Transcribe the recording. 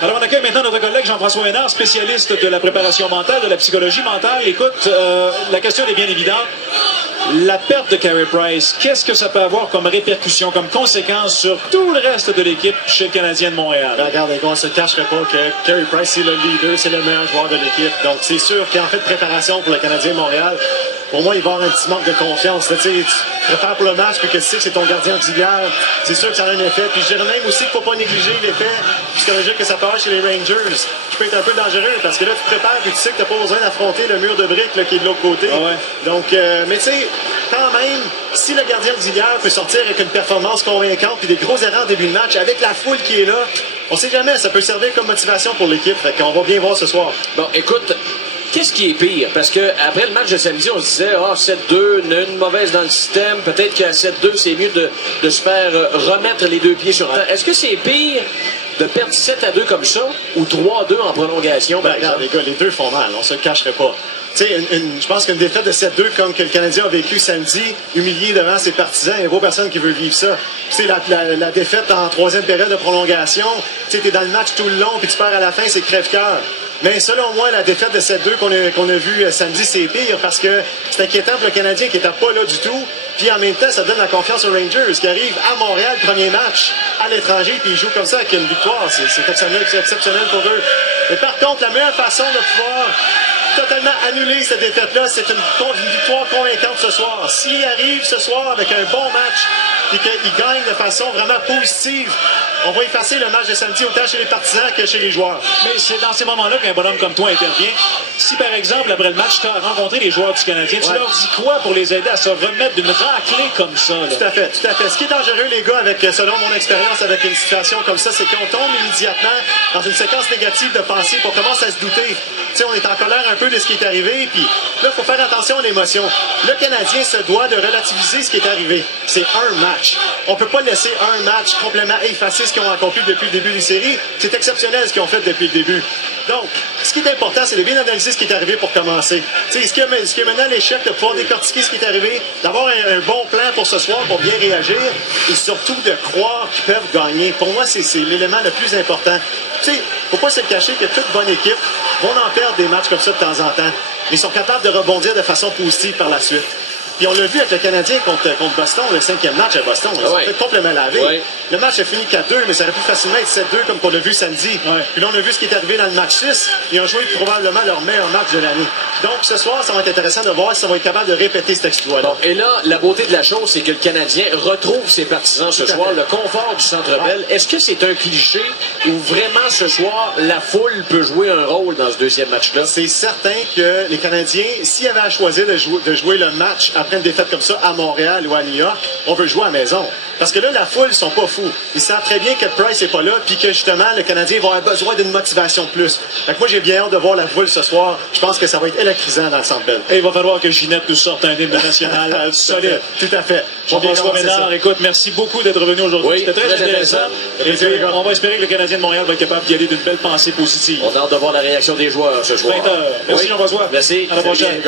Alors, on accueille maintenant notre collègue Jean-François Hénard, spécialiste de la préparation mentale, de la psychologie mentale. Écoute, la question est bien évidente. La perte de Carey Price, qu'est-ce que ça peut avoir comme répercussion, comme conséquence sur tout le reste de l'équipe chez le Canadien de Montréal? Ben, regarde, on ne se cacherait pas que Carey Price, c'est le leader, c'est le meilleur joueur de l'équipe. Donc, c'est sûr qu'en fait de préparation pour le Canadien de Montréal, pour moi, il va y avoir un petit manque de confiance. Là, tu prépares pour le match, puis que tu sais que c'est ton gardien auxiliaire, c'est sûr que ça a un effet. Puis je dirais même aussi qu'il ne faut pas négliger l'effet psychologique que ça peut avoir chez les Rangers, qui peut être un peu dangereux, parce que là, tu te prépares, puis tu sais que tu n'as pas besoin d'affronter le mur de briques là, qui est de l'autre côté. Ah ouais. Donc, mais tu sais, quand même, si le gardien auxiliaire peut sortir avec une performance convaincante, puis des gros erreurs en début de match, avec la foule qui est là, on sait jamais, ça peut servir comme motivation pour l'équipe. Fait qu'on va bien voir ce soir. Bon, écoute, qu'est-ce qui est pire? Parce que après le match de samedi, on se disait, 7-2, une mauvaise dans le système. Peut-être qu'à 7-2, c'est mieux de se faire remettre les deux pieds sur terre. Est-ce que c'est pire de perdre 7-2 comme ça ou 3-2 en prolongation? Ben, regarde, les gars, les deux font mal, on se le cacherait pas. Tu sais, je pense qu'une défaite de 7-2 comme que le Canadien a vécu samedi, humilié devant ses partisans, il n'y a pas personne qui veut vivre ça. Tu sais, la défaite en troisième période de prolongation, tu sais, t'es dans le match tout le long, puis tu perds à la fin, c'est crève-cœur. Mais selon moi, la défaite de 7-2 qu'on a vu samedi, c'est pire parce que c'est inquiétant pour le Canadien qui n'était pas là du tout. Puis en même temps, ça donne la confiance aux Rangers qui arrivent à Montréal, premier match, à l'étranger, puis ils jouent comme ça avec une victoire. C'est exceptionnel pour eux. Mais par contre, la meilleure façon de pouvoir totalement annuler cette défaite-là, c'est une victoire convaincante ce soir. S'il arrive ce soir avec un bon match et qu'il gagne de façon vraiment positive, on va effacer le match de samedi autant chez les partisans que chez les joueurs. Mais c'est dans ces moments-là qu'un bonhomme comme toi intervient. Si, par exemple, après le match, tu as rencontré les joueurs du Canadien, tu leur dis quoi pour les aider à se remettre d'une raclée comme ça? Là? Tout à fait, tout à fait. Ce qui est dangereux, les gars, selon mon expérience avec une situation comme ça, c'est qu'on tombe immédiatement dans une séquence négative de pensée, puis on commence à se douter. Tu sais, on est en colère un peu de ce qui est arrivé, puis là, il faut faire attention à l'émotion. Le Canadien se doit de relativiser ce qui est arrivé. C'est un match. On peut pas laisser un match complètement effacer ce qu'ils ont accompli depuis le début des séries. C'est exceptionnel ce qu'ils ont fait depuis le début. Donc, ce qui est important, c'est de bien analyser ce qui est arrivé pour commencer. Tu sais, ce qui est maintenant l'échec de pouvoir décortiquer ce qui est arrivé, d'avoir un bon plan pour ce soir, pour bien réagir, et surtout de croire qu'ils peuvent gagner. Pour moi, c'est l'élément le plus important. Tu sais, faut pas se le cacher que toute bonne équipe vont en perdre des matchs comme ça de temps en temps, mais ils sont capables de rebondir de façon positive par la suite. Puis on l'a vu avec le Canadien contre Boston, le 5e match à Boston. Ils ont fait complètement lavé. Ouais. Le match a fini 4-2, mais ça aurait pu facilement être 7-2 comme qu'on l'a vu samedi. Ouais. Puis là, on a vu ce qui est arrivé dans le match 6. Ils ont joué probablement leur meilleur match de l'année. Donc ce soir, ça va être intéressant de voir si ça va être capable de répéter cet exploit-là. Bon, et là, la beauté de la chose, c'est que le Canadien retrouve ses partisans ce soir, le confort du Centre Bell. Est-ce que c'est un cliché ou vraiment ce soir, la foule peut jouer un rôle dans ce deuxième match-là? C'est certain que les Canadiens, s'ils avaient à choisir de jouer le match après une défaite comme ça à Montréal ou à New York, on veut jouer à la maison. Parce que là, la foule, ils sont pas fous. Ils savent très bien que Price n'est pas là, puis que justement, le Canadien va avoir besoin d'une motivation de plus. Fait que moi, j'ai bien hâte de voir la foule ce soir. Je pense que ça va être électrisant dans le Centre Bell. Et il va falloir que Ginette nous sorte un hymne national solide. Tout à fait. Jean-François Ménard, écoute, merci beaucoup d'être revenu aujourd'hui. Oui, c'était très intéressant. Et puis, on va espérer que le Canadien de Montréal va être capable d'y aller d'une belle pensée positive. On a hâte de voir la réaction des joueurs ce soir. 20h. Merci Jean-François. Merci. À la prochaine.